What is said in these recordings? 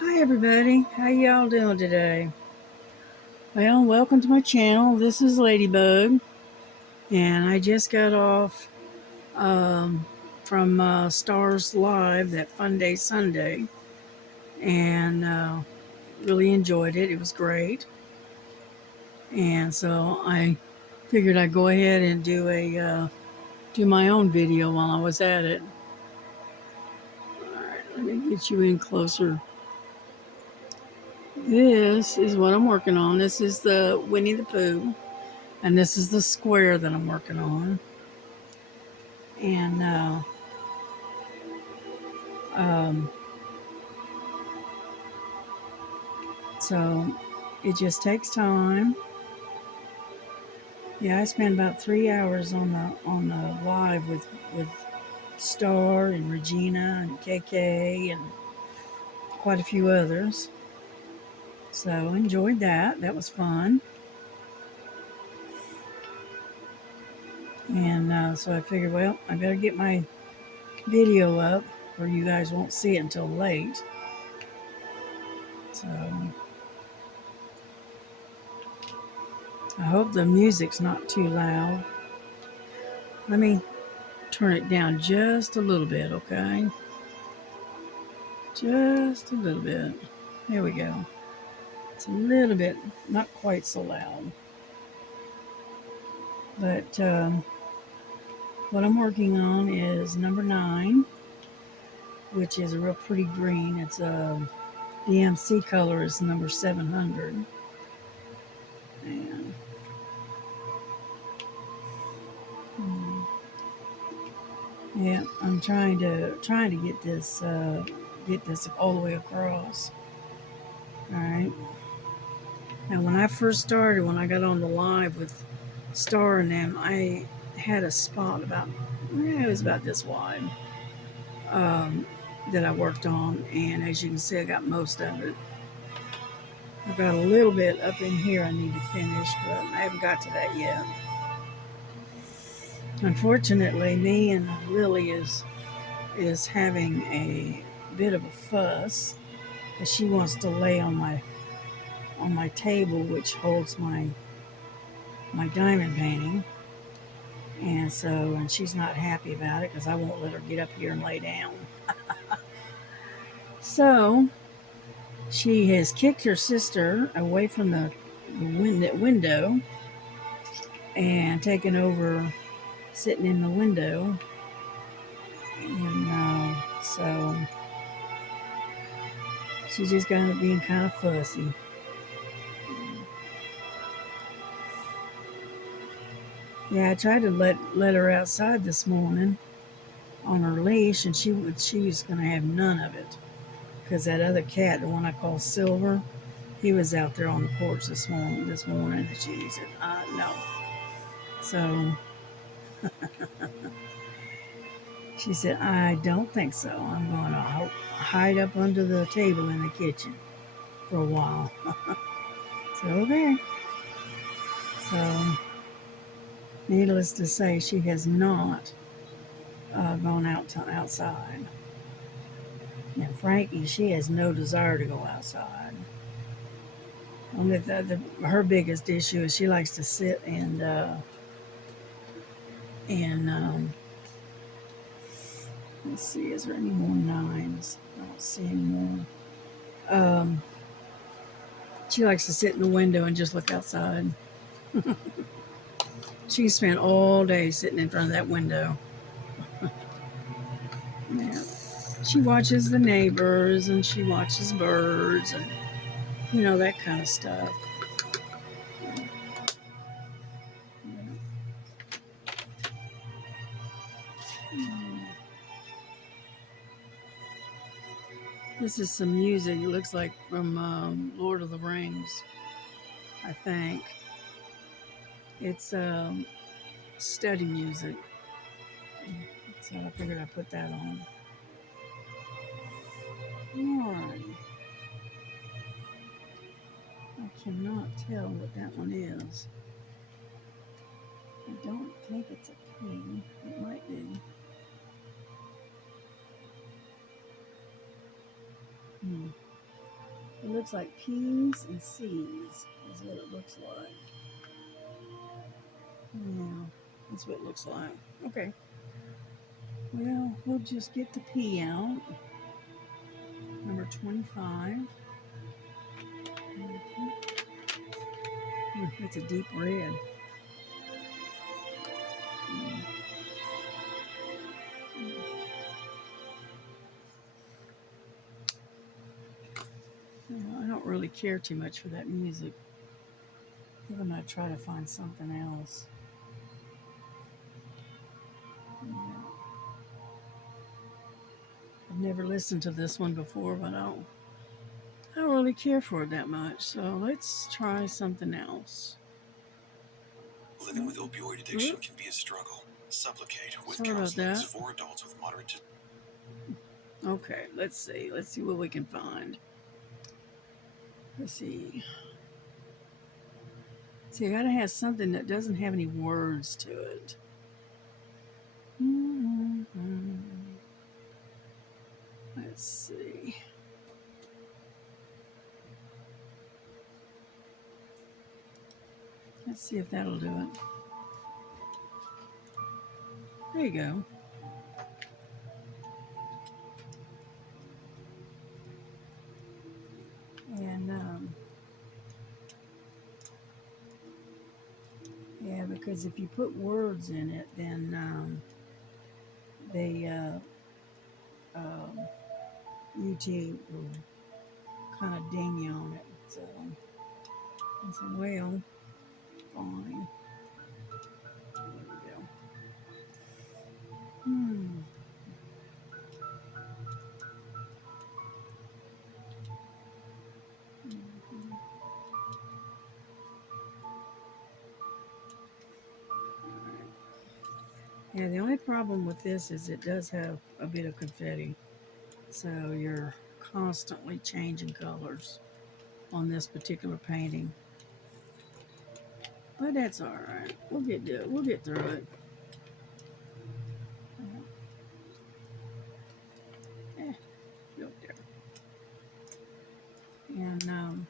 Hi everybody, how y'all doing today? Well, welcome to my channel. This is Ladybug, and I just got off um, from Stars Live, that Fun Day Sunday, and really enjoyed it. It was great, and so I figured I'd go ahead and do my own video while I was at it. All right, let me get you in closer. This is what I'm working on. This is the Winnie the Pooh. And this is the square that I'm working on. And um, so it just takes time. Yeah, I spent about 3 hours on the live with Star and Regina and KK and quite a few others. So enjoyed that. That was fun. And so I figured, well, I better get my video up, or you guys won't see it until late. So I hope the music's not too loud. Let me turn it down just a little bit, okay? Just a little bit. There we go. It's a little bit, not quite so loud. But what I'm working on is number 9, which is a real pretty green. It's the MC color is number 700. And yeah, I'm trying to get this all the way across. All right. Now, when I first started, when I got on the live with Star and them, I had a spot it was about this wide, um, that I worked on, and as you can see, I got most of it. I've got a little bit up in here I need to finish, but I haven't got to that yet. Unfortunately, me and Lily is having a bit of a fuss because she wants to lay on my table, which holds my diamond painting. And she's not happy about it because I won't let her get up here and lay down. So she has kicked her sister away from the window and taken over sitting in the window. And so she just got to being kind of fussy. Yeah, I tried to let her outside this morning on her leash, and she was going to have none of it because that other cat, the one I call Silver, he was out there on the porch this morning, and she said, no. So she said, I don't think so. I'm going to hide up under the table in the kitchen for a while. So, okay. So, needless to say, she has not gone outside. And Frankie, she has no desire to go outside. Only her biggest issue is she likes to sit and let's see, is there any more 9s? I don't see any more. Um, she likes to sit in the window and just look outside. She spent all day sitting in front of that window. Yeah. She watches the neighbors and she watches birds and that kind of stuff. This is some music. It looks like from Lord of the Rings, I think. It's study music. So I figured I'd put that on. Alright. I cannot tell what that one is. I don't think it's a P. It might be. looks like P's and C's is what it looks like. Yeah, that's what it looks like. Okay. Well, we'll just get the P out. Number 25. It's a deep red. I don't really care too much for that music. I think I'm going to try to find something else. Yeah. I've never listened to this one before, but I don't really care for it that much. So let's try something else. Living with opioid addiction can be a struggle. Supplicate with counseling is for adults with moderate to... Okay, let's see. Let's see what we can find. Let's see. See, I gotta have something that doesn't have any words to it. Let's see. Let's see if that'll do it. There you go. And yeah, because if you put words in it, then YouTube will kind of ding you on it. So I said, well, fine. There we go. Yeah, the only problem with this is it does have a bit of confetti. So you're constantly changing colors on this particular painting. But that's all right. We'll get through it. Go there. And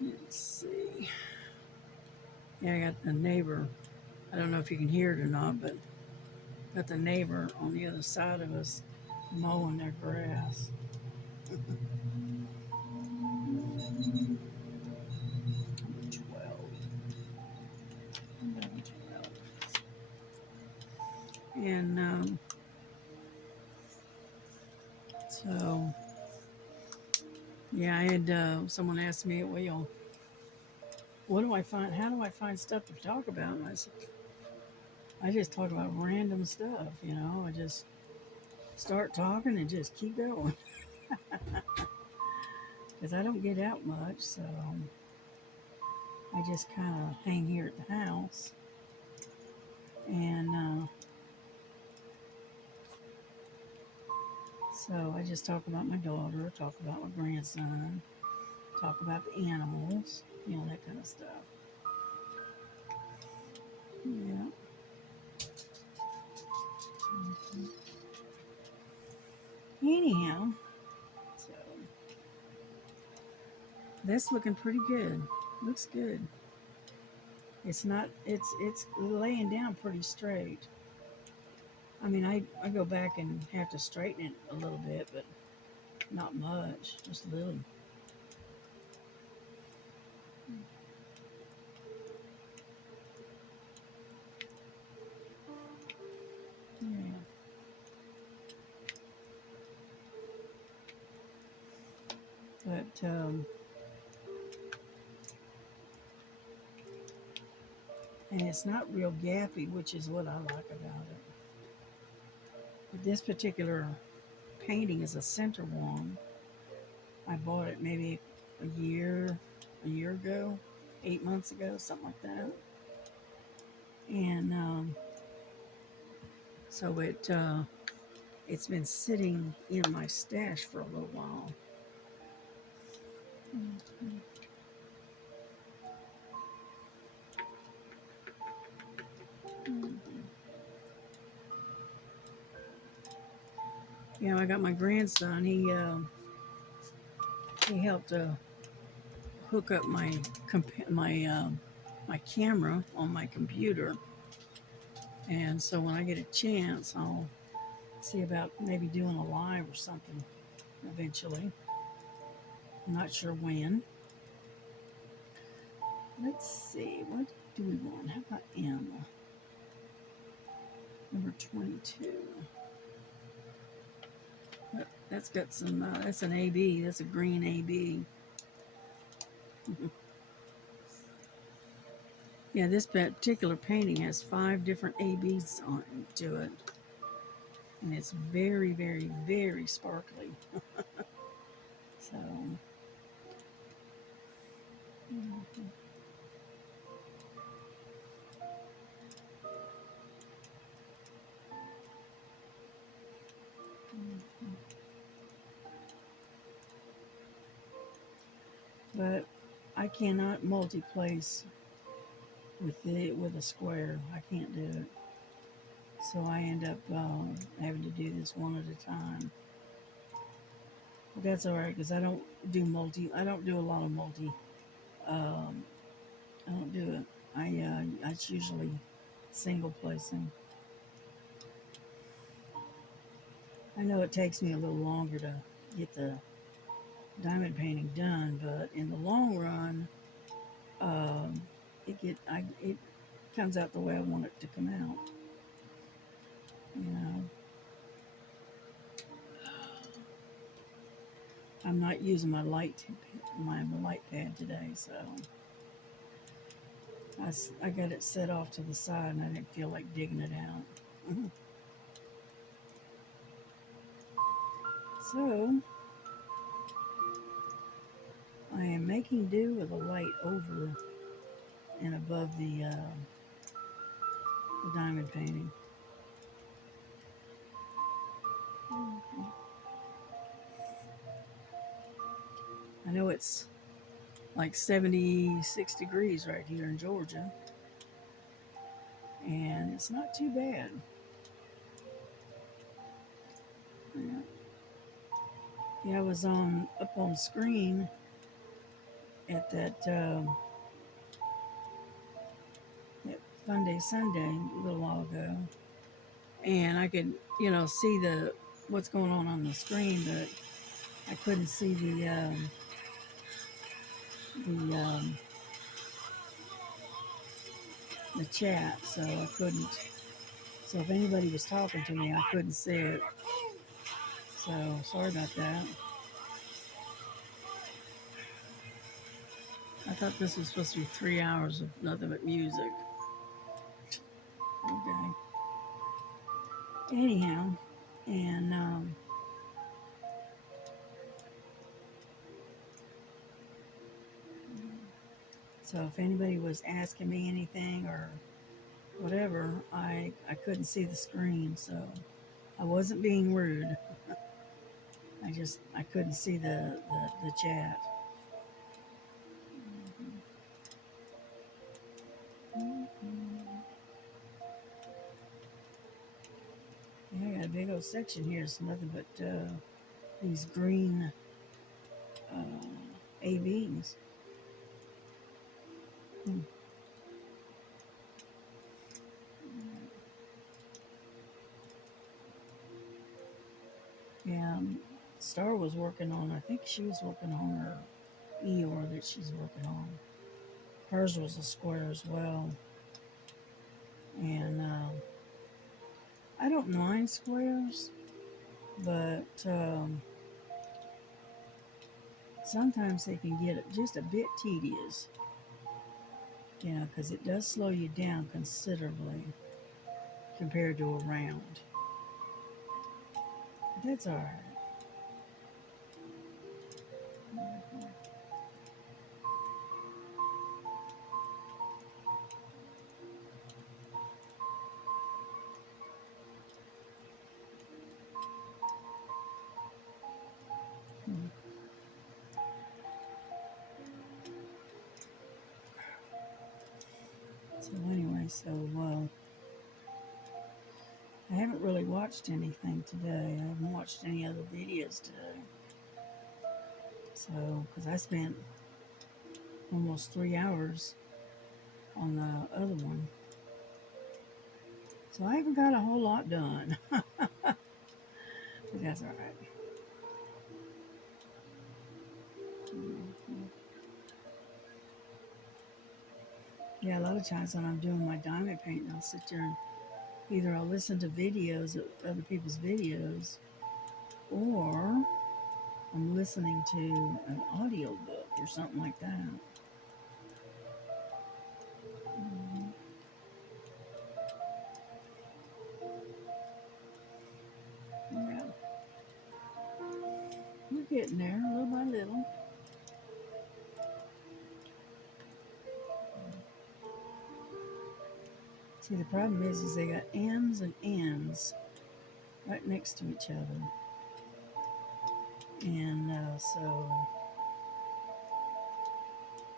let's see. Yeah, I got the neighbor. I don't know if you can hear it or not, but got the neighbor on the other side of us mowing their grass. Number 12. Number 12. And so, yeah, I had someone ask me, well, what do I find? How do I find stuff to talk about? And I said, I just talk about random stuff, you know. I just start talking and just keep going. Because I don't get out much, so I just kind of hang here at the house. And so I just talk about my daughter, talk about my grandson, talk about the animals, you know, that kind of stuff. Yeah. Anyhow, so that's looking pretty good. Looks good. It's not, it's laying down pretty straight. I mean, I go back and have to straighten it a little bit, but not much, just a little. Yeah. But and it's not real gappy, which is what I like about it. But this particular painting is a center one. I bought it maybe a year ago, 8 months ago, something like that. And so it's been sitting in my stash for a little while. You know, I got my grandson. He helped hook up my camera on my computer, and so when I get a chance, I'll see about maybe doing a live or something eventually. I'm not sure when. Let's see, what do we want? How about M? Number 22. That's got some, that's an AB. That's a green AB. Yeah, this particular painting has 5 different ABs on to it. And it's very, very, very sparkly. So, but I cannot multi-place with a square. I can't do it. So I end up having to do this one at a time. But that's all right because I don't do multi. I don't do a lot of multi. Um, I don't do it. It's usually single placing. I know it takes me a little longer to get the diamond painting done, but in the long run, um, it comes out the way I want it to come out. You know, I'm not using my light pad today, so I got it set off to the side, and I didn't feel like digging it out. So I am making do with a light over and above the diamond painting. I know it's like 76 degrees right here in Georgia, and it's not too bad. Yeah, yeah, I was up on screen at that Fun Day Sunday a little while ago, and I could see what's going on the screen, but I couldn't see the the chat, so I couldn't. So if anybody was talking to me, I couldn't see it. So sorry about that. I thought this was supposed to be 3 hours of nothing but music. Okay. Anyhow, and so if anybody was asking me anything or whatever, I couldn't see the screen, so I wasn't being rude. I couldn't see the chat. Yeah, I got a big old section here. It's nothing but these green ABs. Hmm. Yeah, Star was working on, I think she was working on her Eeyore that she's working on. Hers was a square as well. And I don't mind squares, but sometimes they can get just a bit tedious, because it does slow you down considerably compared to a round. But that's all right. So anyway, I haven't really watched anything today. I haven't watched any other videos today. So, because I spent almost 3 hours on the other one. So I haven't got a whole lot done. But that's all right. Yeah, a lot of times when I'm doing my diamond painting, I'll sit there and either I'll listen to videos of other people's videos, or I'm listening to an audio book or something like that. Yeah, we're getting there little by little. See, the problem is they got M's and N's right next to each other, and so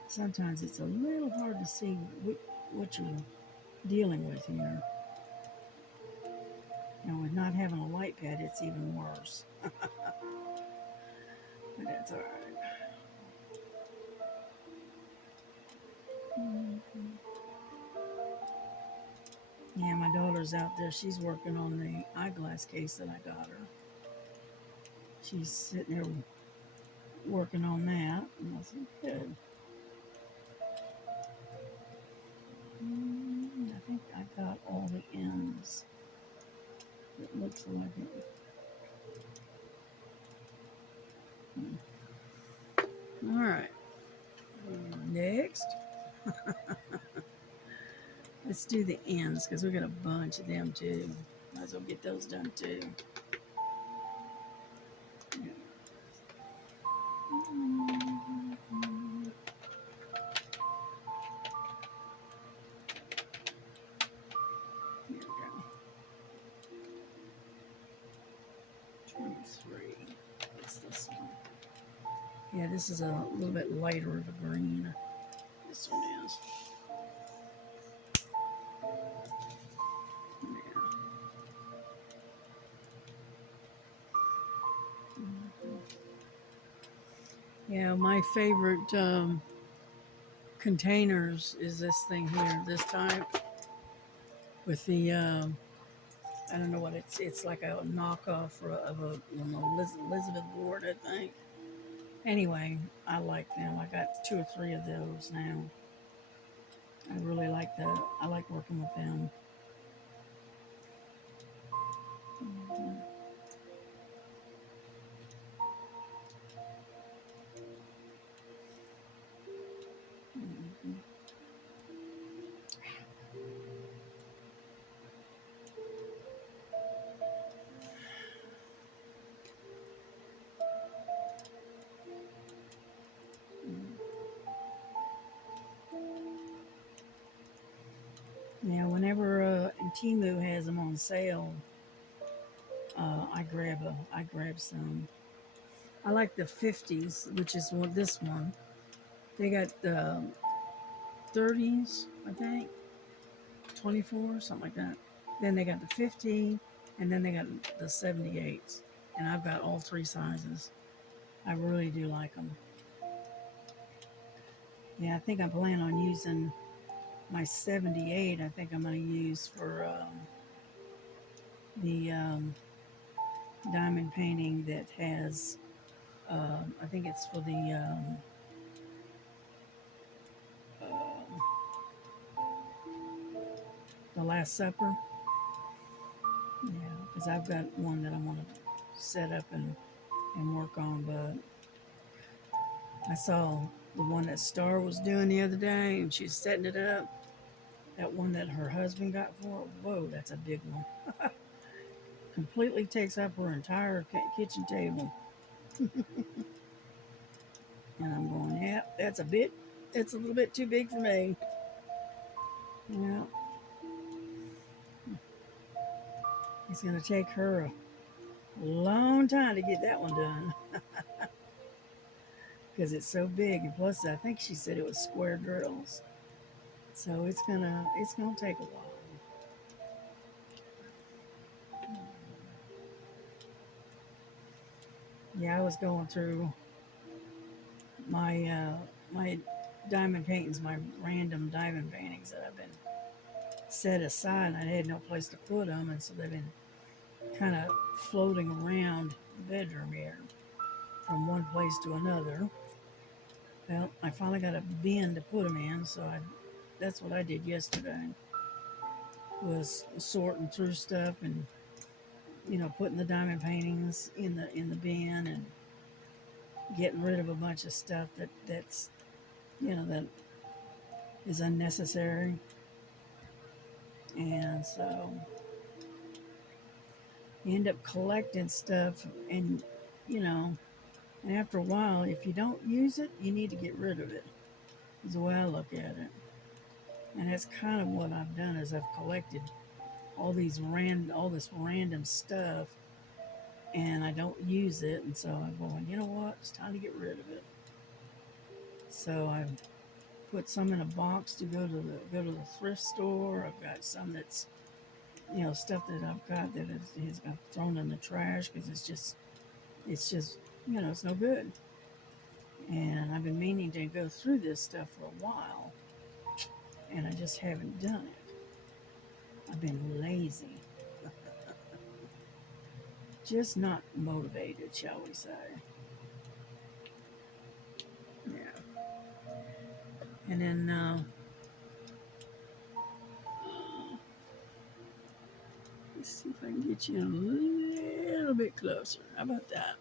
sometimes it's a little hard to see what you're dealing with here. And with not having a light pad, it's even worse. But that's all right. Mhm. Yeah, my daughter's out there. She's working on the eyeglass case that I got her. She's sitting there working on that. And I said, good. I think I got all the ends. It looks like it. All right. Next, let's do the ends because we got a bunch of them too. Might as well get those done too. Yeah. Here we go. 23. What's this one? Yeah, this is a little bit lighter of a green. This one is. Yeah, my favorite containers is this thing here, this type with the I don't know what it's like a knockoff of a Elizabeth board, I think. Anyway, I like them. I got 2 or 3 of those now. I really like I like working with them. Mm-hmm. Mm-hmm. Yeah, whenever and Timu has them on sale, I grab some. I like the 50s, which is this one. They got the 30s, I think, 24, something like that. Then they got the 50, and then they got the 78s. And I've got all 3 sizes. I really do like them. Yeah, I think I plan on using my 78. I think I'm going to use for the diamond painting that has, I think it's for uh, the Last Supper. Yeah, because I've got one that I want to set up and work on, but I saw the one that Star was doing the other day, and she's setting it up. That one that her husband got for her, whoa, that's a big one. Completely takes up her entire kitchen table. And I'm going, yeah, it's a little bit too big for me. Yeah, it's going to take her a long time to get that one done because it's so big. And plus, I think she said it was square drills, so it's gonna take a while. Yeah, I was going through my diamond paintings, my random diamond paintings that I've been set aside. I had no place to put them, and so they've been kind of floating around the bedroom here from one place to another. Well, I finally got a bin to put them in, so that's what I did yesterday. Was sorting through stuff and putting the diamond paintings in the bin and getting rid of a bunch of stuff that's that is unnecessary. And so you end up collecting stuff, and you know and after a while, if you don't use it, you need to get rid of it, is the way I look at it. And that's kind of what I've done, is I've collected all this random stuff, and I don't use it, and so I'm going, you know what, it's time to get rid of it. So I've put some in a box to go to the thrift store. I've got some that's stuff that I've got that has got thrown in the trash because it's just it's no good. And I've been meaning to go through this stuff for a while, and I just haven't done it. I've been lazy, just not motivated, shall we say. Yeah. And then let's see if I can get you a little bit closer. How about that?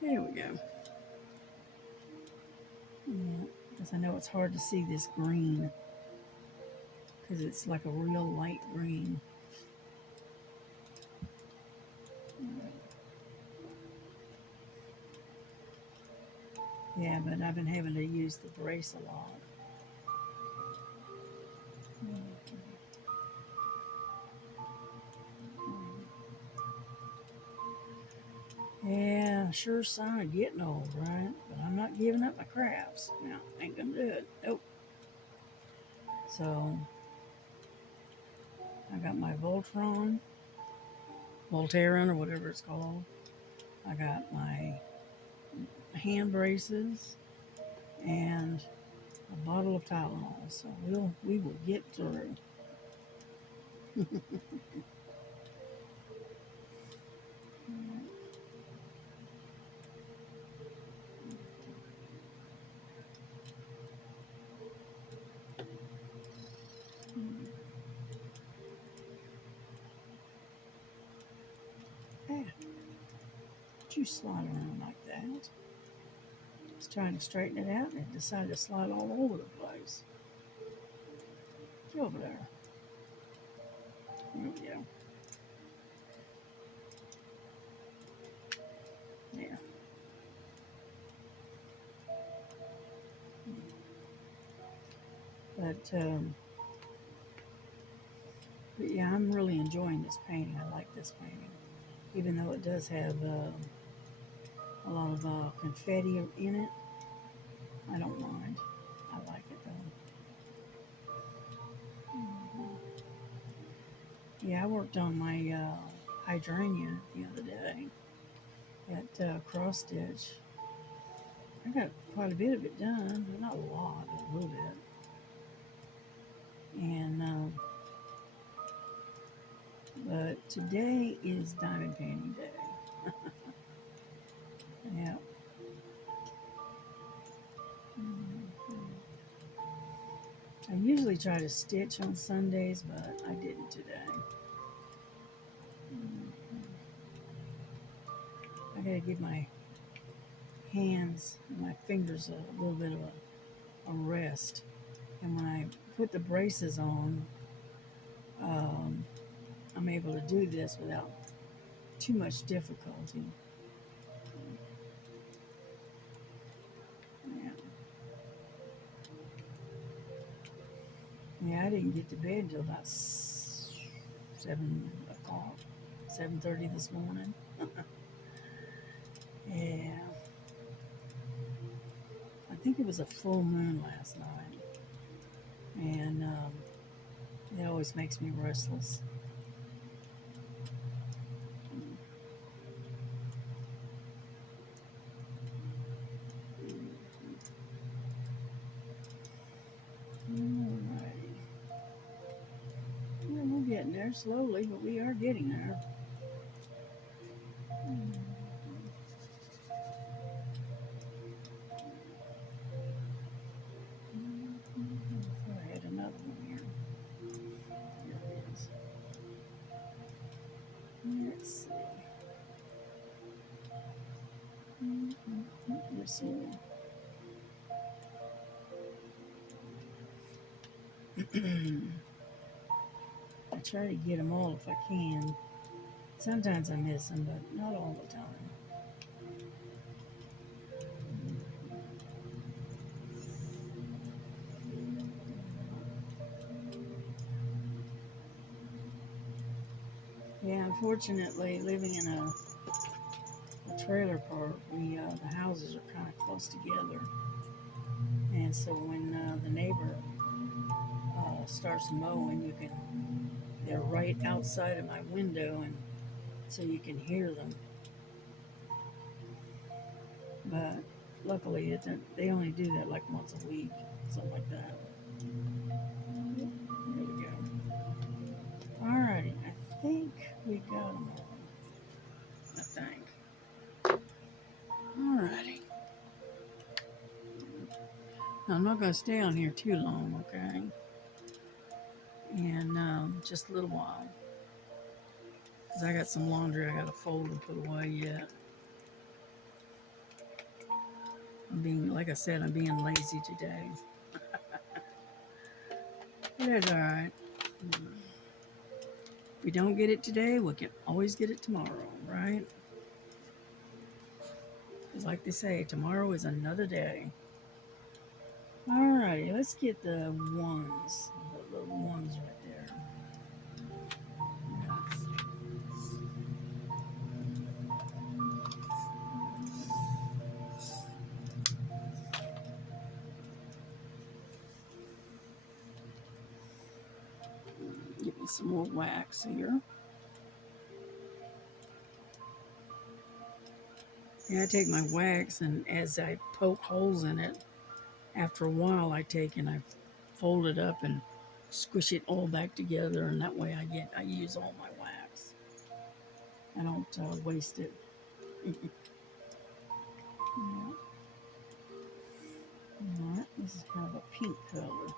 There we go. Yeah, because I know it's hard to see this green because it's like a real light green. Yeah, but I've been having to use the brace a lot. Yeah, sure sign of getting old, right? But I'm not giving up my crafts. No, ain't gonna do it. Nope. So I got my Voltaren, or whatever it's called. I got my hand braces and a bottle of Tylenol. So we will get through. Yeah, don't you slide around like that. I was trying to straighten it out, and it decided to slide all over the place. Get over there. There we go. Yeah. But yeah, I'm really enjoying this painting. I like this painting, even though it does have a lot of confetti in it. I don't mind. I like it though. Yeah, I worked on my hydrangea the other day at cross stitch. I got quite a bit of it done, not a lot, but a little bit. And but today is diamond painting day. Yeah. I usually try to stitch on Sundays, but I didn't today. I gotta give my hands and my fingers a little bit of a rest. And when I put the braces on, um, I'm able to do this without too much difficulty. Yeah. Yeah, I didn't get to bed until about 7 o'clock, 7:30 this morning. Yeah, I think it was a full moon last night, and it always makes me restless. getting there slowly, but we are getting there. I thought I had another one here. Here it is. Let's see. Let's see. I try to get them all if I can. Sometimes I miss them, but not all the time. Yeah, unfortunately, living in a trailer park, the houses are kind of close together, and so when the neighbor starts mowing, they're right outside of my window, and so you can hear them. But luckily, they only do that like once a week, something like that. There we go. Alrighty, I think we got them all. I think. Alrighty. Now, I'm not going to stay on here too long, okay? And just a little while. Because I got some laundry I got to fold and put away yet. Like I said, I'm being lazy today. But it's alright. If we don't get it today, we can always get it tomorrow, right? It's like they say, tomorrow is another day. Alrighty, let's get the ones. The little ones right there. Get me some more wax here. Yeah, I take my wax, and as I poke holes in it, after a while I take and I fold it up and squish it all back together, and that way I use all my wax. I don't waste it. Yeah. Alright, this is kind of a pink color.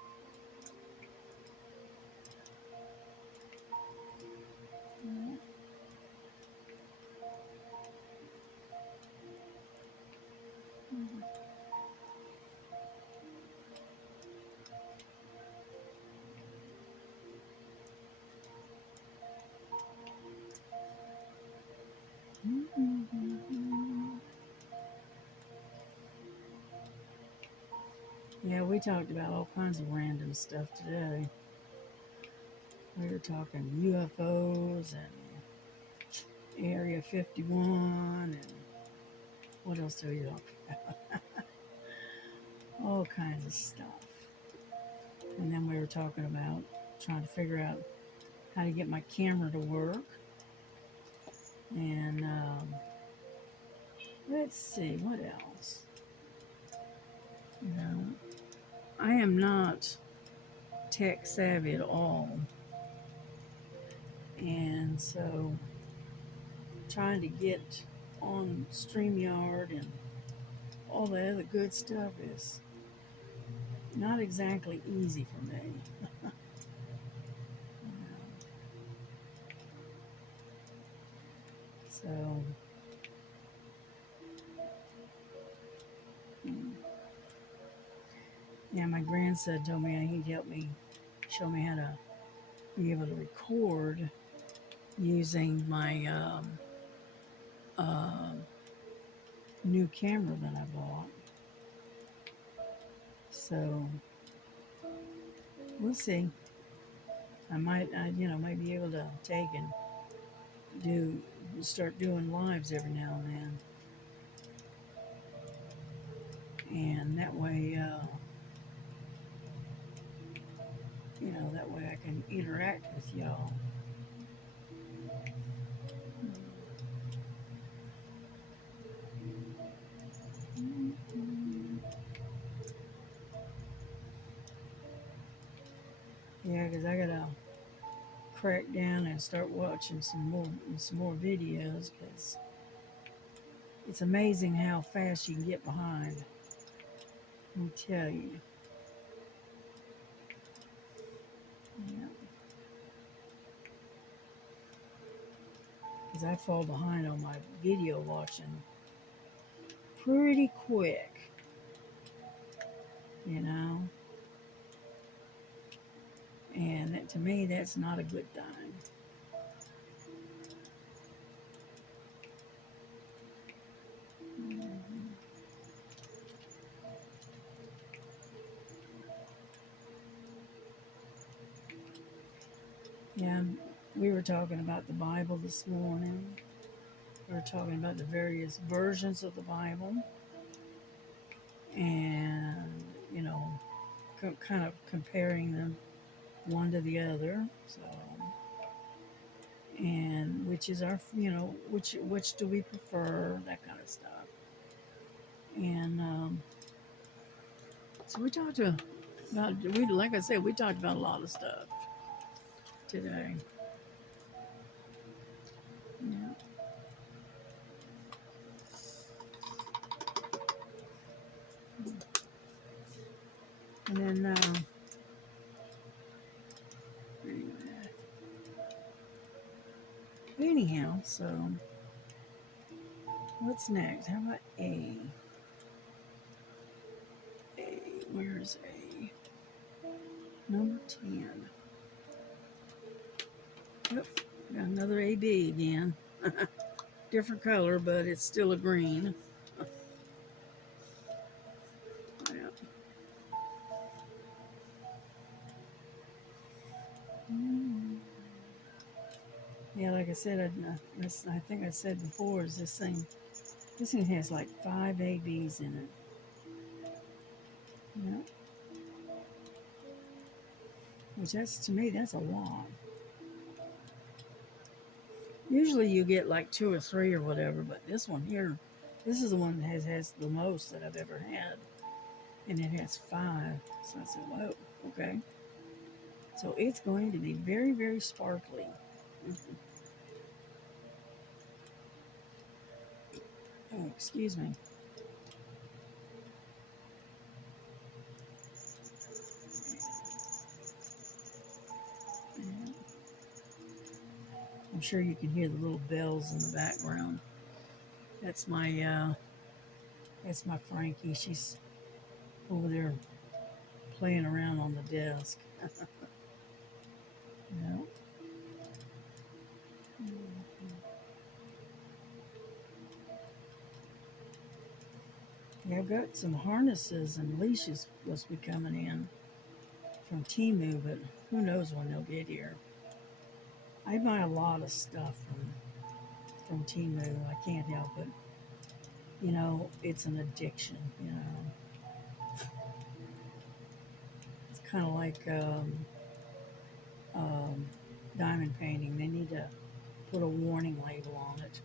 Alright. Yeah, we talked about all kinds of random stuff today. We were talking UFOs and Area 51 and what else do we talk about? All kinds of stuff. And then we were talking about trying to figure out how to get my camera to work. And let's see, what else? You know, I am not tech savvy at all. And so trying to get on StreamYard and all the other good stuff is not exactly easy for me. So, yeah, my grandson told me he'd help me, show me how to be able to record using my new camera that I bought. So, we'll see. I might be able to take and start doing lives every now and then. And that way, that way I can interact with y'all. Yeah, because I gotta crack down and start watching some more videos, because it's amazing how fast you can get behind. Let me tell you. Yeah. Because I fall behind on my video watching pretty quick, you know. And to me, that's not a good thing. Yeah, we were talking about the Bible this morning. We were talking about the various versions of the Bible, and kind of comparing them one to the other. So, and which is our, which do we prefer? That kind of stuff. And so we talked about, like I said, we talked about a lot of stuff today. Yeah. And then anyhow, so what's next? How about A? A, where's A? Number 10. Yep, got another AB again. Different color, but it's still a green. Yeah. Yeah, like I said, I think I said before, is this thing has like 5 ABs in it. Yeah. Which to me, that's a lot. Usually you get like 2 or 3 or whatever, but this one here, this is the one that has the most that I've ever had. And it has 5. So I said, whoa, okay. So it's going to be very, very sparkly. Oh, excuse me. I'm sure you can hear the little bells in the background. That's my Frankie. She's over there playing around on the desk. Yeah. Yeah, I've got some harnesses and leashes supposed to be coming in from Temu, but who knows when they'll get here. I buy a lot of stuff from Temu. I can't help it. It's an addiction. It's kind of like um, diamond painting. They need to put a warning label on it.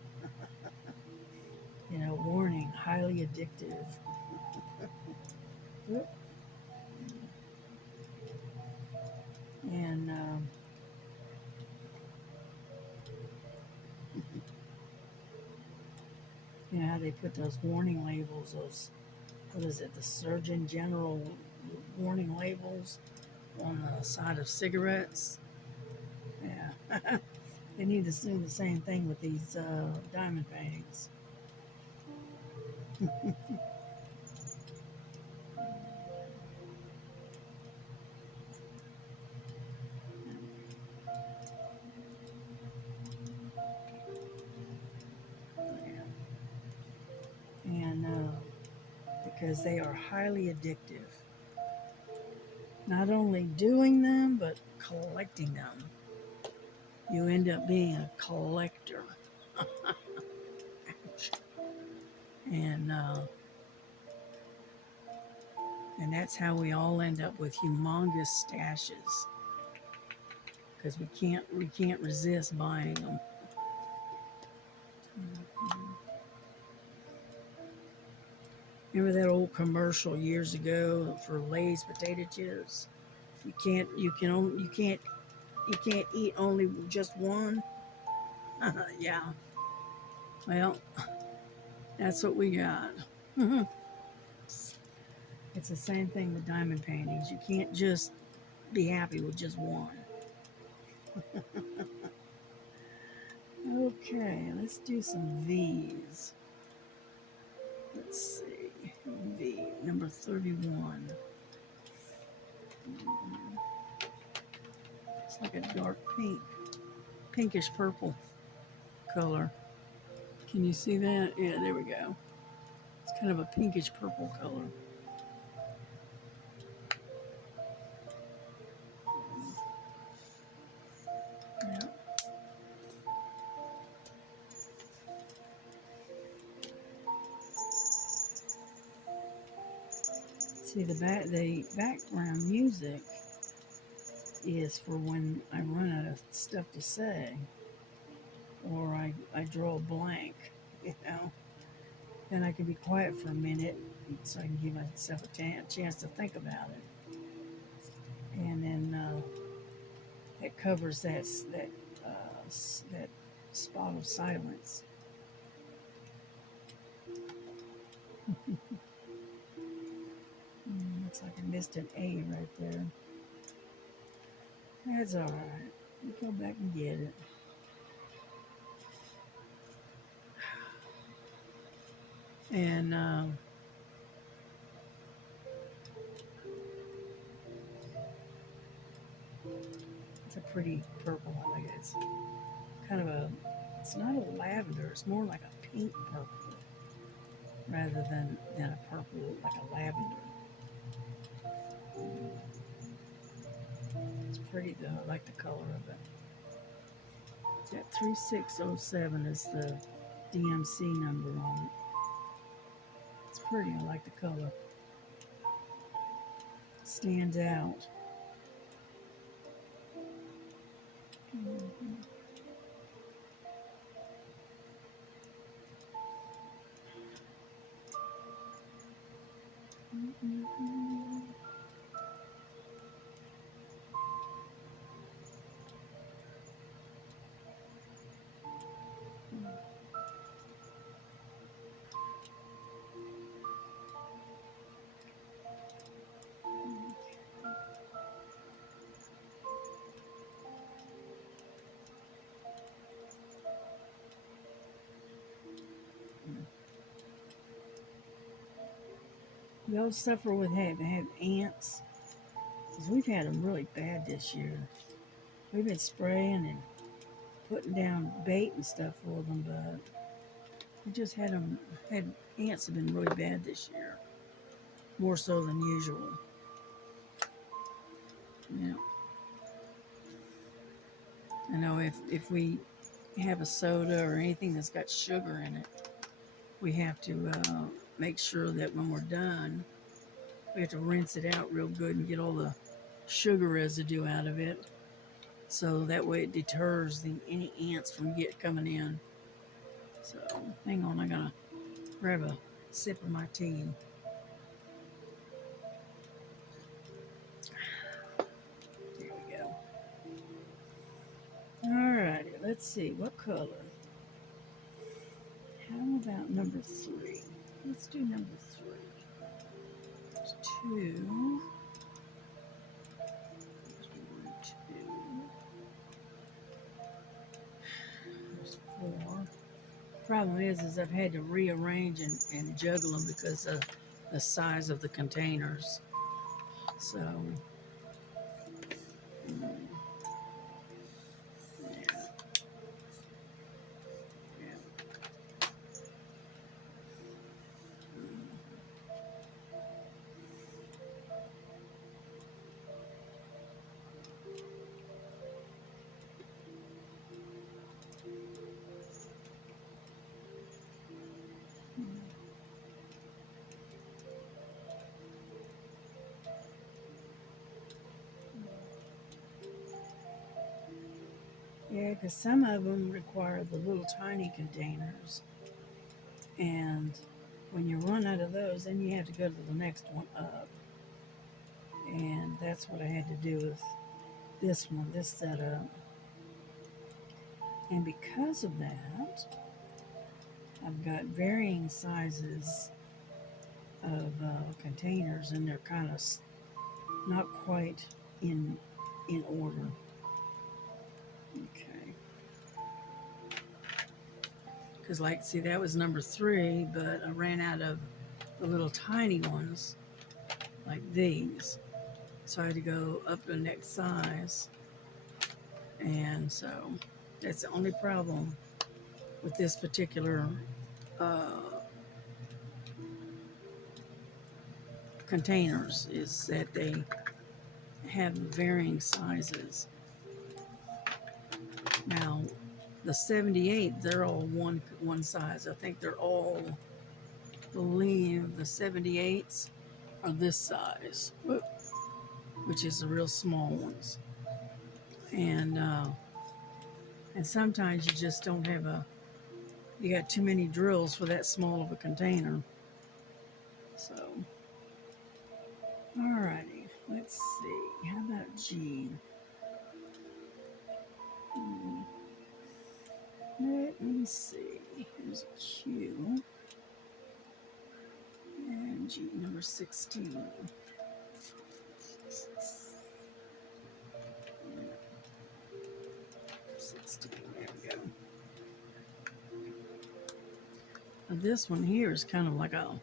Warning, highly addictive. And how they put those warning labels, what is it, the Surgeon General warning labels on the side of cigarettes. Yeah. They need to do the same thing with these diamond paintings. Yeah. And because they are highly addictive. Not only doing them, but collecting them. You end up being a collector. and and that's how we all end up with humongous stashes, because we can't resist buying them. Remember that old commercial years ago for Lay's potato chips? You can't You can't eat only just one. Yeah. Well, that's what we got. It's the same thing with diamond paintings. You can't just be happy with just one. Okay, let's do some V's. Let's see. V, number 31. It's like a dark pink, pinkish purple color. Can you see that? Yeah, there we go. It's kind of a pinkish purple color. Yeah. See, the background music is for when I run out of stuff to say, or I draw a blank, you know. Then I can be quiet for a minute so I can give myself a chance to think about it. And then it covers that spot of silence. Looks like I missed an A right there. That's all right. We'll go back and get it. And it's a pretty purple. I like it. It's kind of it's not a lavender. It's more like a pink purple rather than a purple like a lavender. It's pretty though. I like the color of it. That 3607 is the DMC number on it. It's pretty. I like the color. Stands out. Mm-hmm. Mm-hmm. Y'all suffer with have ants? Because we've had them really bad this year. We've been spraying and putting down bait and stuff for them, but we just had ants have been really bad this year. More so than usual. Yeah. I know if we have a soda or anything that's got sugar in it, we have to make sure that when we're done, we have to rinse it out real good and get all the sugar residue out of it. So that way it deters any ants from coming in. So hang on, I gotta grab a sip of my tea. There we go. Alrighty, let's see what color. How about number 3? Let's do number 3. There's 2. There's 1, 2. There's 4. Problem is I've had to rearrange and juggle them because of the size of the containers. So, yeah. Yeah, because some of them require the little tiny containers. And when you run out of those, then you have to go to the next one up. And that's what I had to do with this setup. And because of that, I've got varying sizes of containers, and they're kind of not quite in order. Okay. Because, like, see, that was number 3, but I ran out of the little tiny ones, like these. So I had to go up to the next size. And so that's the only problem with this particular containers, is that they have varying sizes. Now, the 78, they're all one size. I think they're all, believe the 78s are this size, which is the real small ones. And sometimes you just don't have you got too many drills for that small of a container. So, alrighty, let's see. How about G? Let me see. Here's a Q. And G, number 16. 16, there we go. Now this one here is kind of like a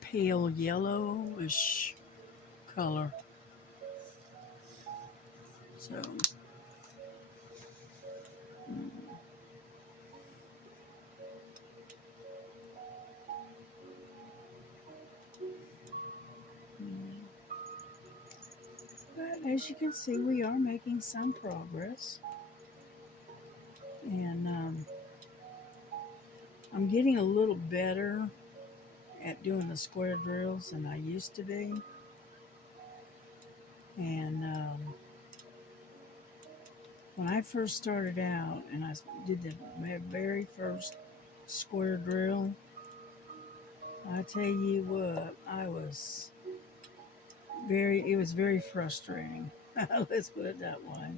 pale yellowish color. So, but as you can see, we are making some progress. And I'm getting a little better at doing the square drills than I used to be. And when I first started out and I did the very first square drill, I tell you what, it was very frustrating. Let's put it that way.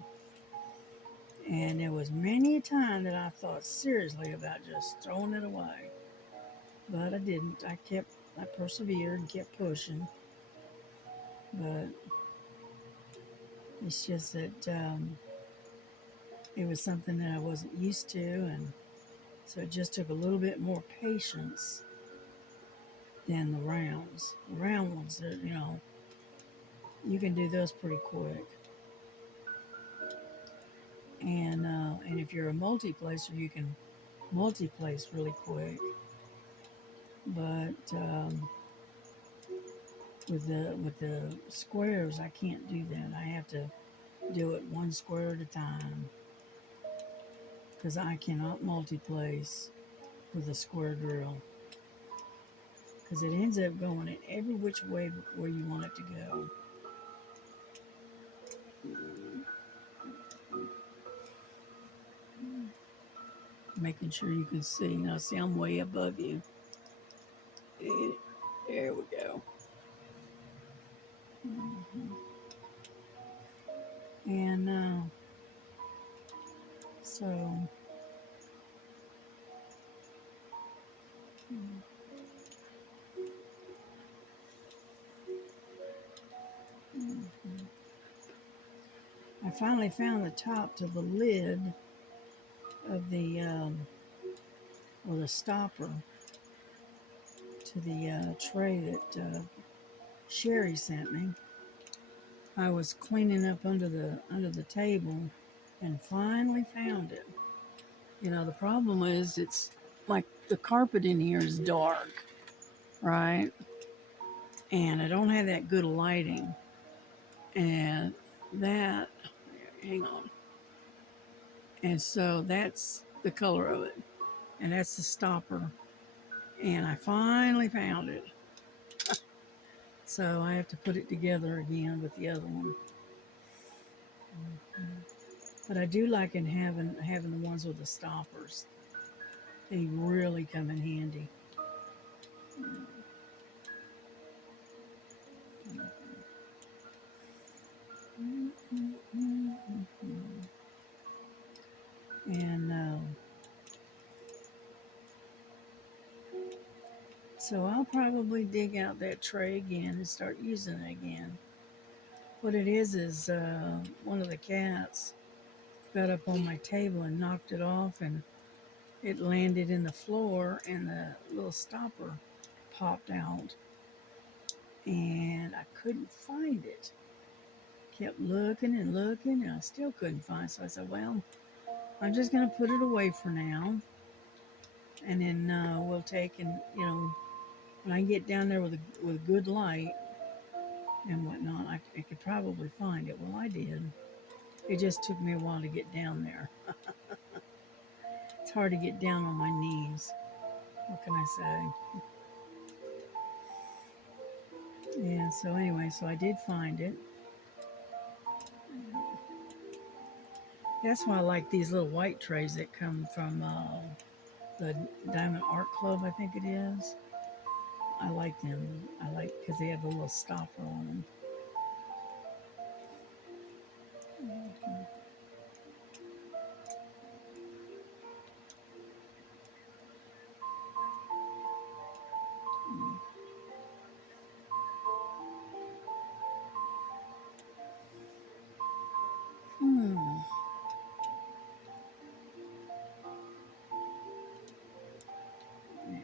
And there was many a time that I thought seriously about just throwing it away. But I didn't. I persevered and kept pushing. But it's just that it was something that I wasn't used to, and so it just took a little bit more patience than the rounds. The round ones, you can do those pretty quick. And if you're a multi-placer, you can multi-place really quick. But with the squares, I can't do that. I have to do it one square at a time, because I cannot multi-place with a square drill, because it ends up going in every which way where you want it to go. Making sure you can see. Now, see, I'm way above you. There we go. And so I finally found the top to the lid of the or the stopper to the tray that Sherry sent me. I was cleaning up under the table and finally found it. The problem is, it's like the carpet in here is dark, right? And I don't have that good lighting. And that, hang on. And so that's the color of it. And that's the stopper. And I finally found it. So I have to put it together again with the other one. But I do like having the ones with the stoppers. They really come in handy. And so I'll probably dig out that tray again and start using it again. What it is one of the cats got up on my table and knocked it off, and it landed in the floor, and the little stopper popped out, and I couldn't find it. Kept looking and looking, and I still couldn't find it. So I said, well, I'm just going to put it away for now, and then we'll take and, when I get down there with good light and whatnot, I could probably find it. Well, I did. It just took me a while to get down there. It's hard to get down on my knees. What can I say? Yeah, so anyway, so I did find it. That's why I like these little white trays that come from the Diamond Art Club, I think it is. I like them. I like because they have a little stopper on them. Hmm. Yeah.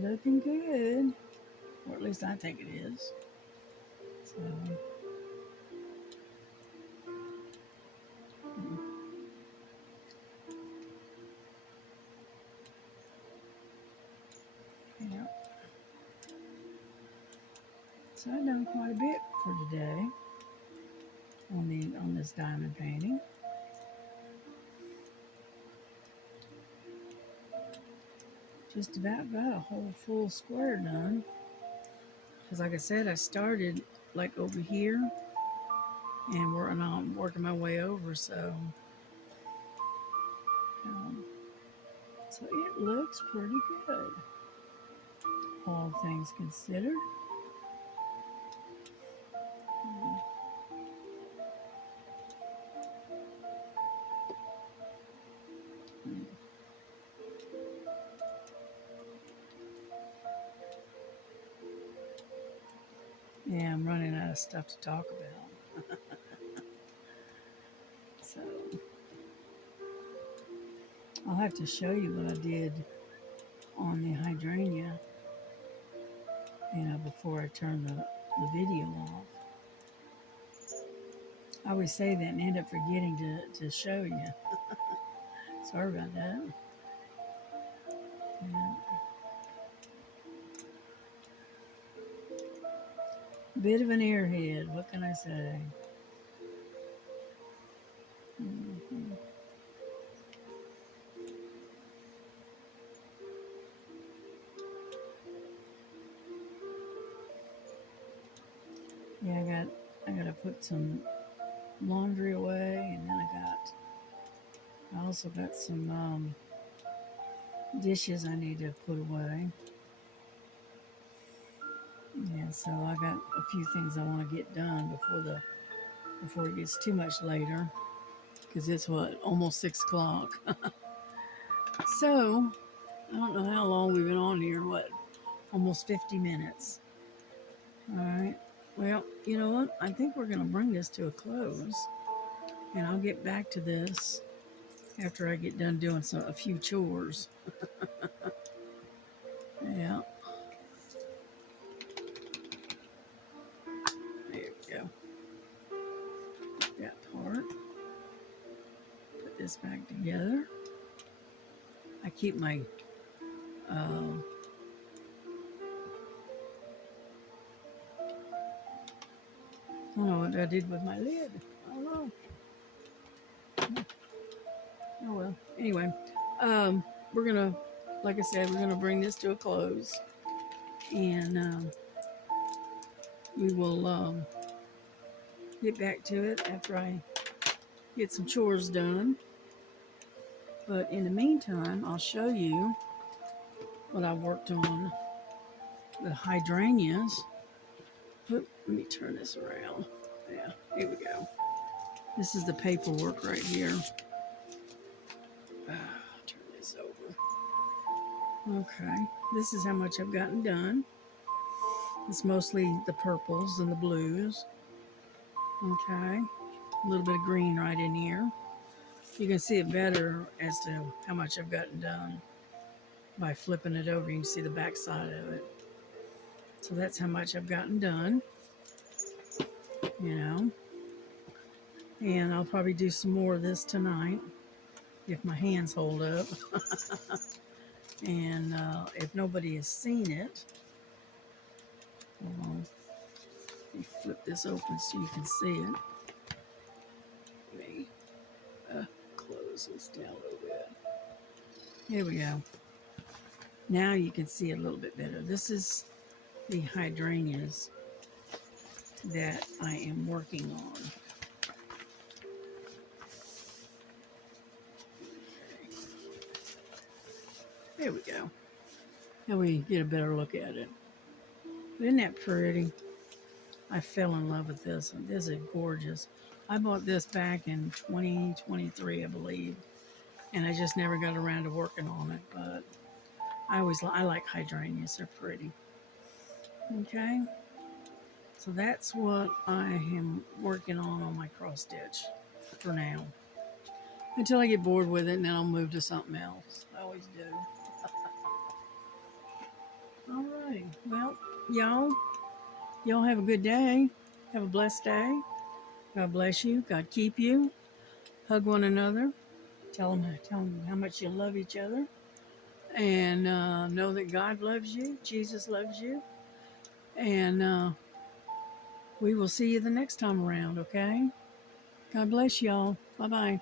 Looking good, or at least I think it is. So, yeah. So I've done quite a bit for today on this diamond painting. Just about got a whole full square done. Because like I said, I started like over here, and I'm working my way over. Um, so it looks pretty good, all things considered. Yeah, I'm running out of stuff to talk about. So I'll have to show you what I did on the hydrangea, before I turn the video off. I always say that and end up forgetting to show you. Sorry about that. Yeah. Bit of an airhead, what can I say? Mm-hmm. Yeah, I gotta put some laundry away, and then I also got some dishes I need to put away. Yeah, so I got a few things I want to get done before it gets too much later, because it's almost 6 o'clock. So I don't know how long we've been on here. Almost 50 minutes. All right. Well, you know what? I think we're gonna bring this to a close, and I'll get back to this after I get done doing a few chores. Yeah. There we go. That part. Put this back together. I keep my uh, I don't know what I did with my lid. I don't know. Oh well. Anyway, we're gonna, like I said, we're gonna bring this to a close, and we will get back to it after I get some chores done. But in the meantime, I'll show you what I worked on the hydrangeas. Oop, let me turn this around. Yeah, here we go. This is the paperwork right here. Turn this over. Okay, this is how much I've gotten done. It's mostly the purples and the blues. Okay, a little bit of green right in here. You can see it better as to how much I've gotten done by flipping it over. You can see the back side of it. So that's how much I've gotten done, you know. And I'll probably do some more of this tonight if my hands hold up. And if nobody has seen it, hold on. Let me flip this open so you can see it. Let me close this down a little bit. Here we go. Now you can see it a little bit better. This is the hydrangeas that I am working on. Okay. There we go. Now we get a better look at it. Isn't that pretty? I fell in love with this one. This is gorgeous. I bought this back in 2023, I believe, and I just never got around to working on it. But I like hydrangeas. They're pretty. Okay, so that's what I am working on my cross stitch for now. Until I get bored with it, and then I'll move to something else. I always do. All right. Well, y'all have a good day. Have a blessed day. God bless you. God keep you. Hug one another. Tell them how much you love each other. And know that God loves you. Jesus loves you. And we will see you the next time around, okay? God bless y'all. Bye-bye.